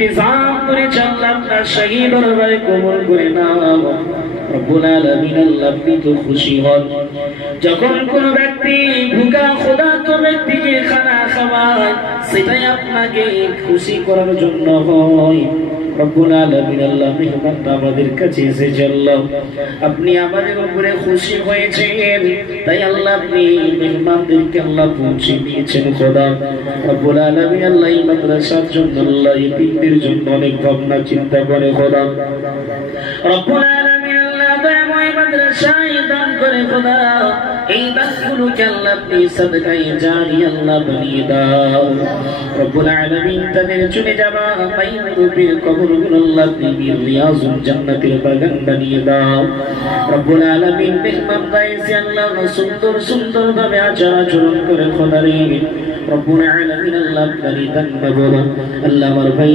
ইলতিজাম করে আল্লাহ আপনার শাহী দরবারে কবুল করে নাও। রব্বুল আলামিন আল্লাহ আপনি তো খুশি হন যখন কোন ব্যক্তি ভুকা ক্ষুধার্ত ব্যক্তিকে খানা খাওয়ায়, সেটাই আপনাকে খুশি করার জন্য হয়। রব্বুল আলামিন আল্লাহ মেহমানটা আমাদের কাছে এসেছে, আল্লাহ আপনি আমাদের উপরে খুশি হয়েছেন, তাই আল্লাহ আপনি মেহমানদেরকে আল্লাহ পৌঁছে দিয়েছেন। খোদা রব্বুল আলামিন আল্লাহ এই মাদ্রাসার জন্য, আল্লাহ এই পীরদের জন্য অনেক ভাবনা চিন্তা করে। খোদা রব্বুল আলামিন আল্লাহ দয়াময় মাদ্রাসায় দান করে। খোদা এই দানগুলোকে আল্লাহ আপনি সাদকায়ে জারিয়া আল্লাহ বানিয়ে দাও। রব্বুল আলামিন তাদের চলে যাওয়া মাইয়ুবের কবরগুলো আল্লাহ আপনি রিয়াজুল জান্নাতের বাগান বানিয়ে দাও। রব্বুল আলামিন মেহমান গায়েছে আল্লাহ সুন্দর সুন্দর ভাবে আচরণ করে। খোদা রে রব্বুল আলামিন আল্লাহ আপনারই দান মাবরুর। আল্লাহ আমার ভাই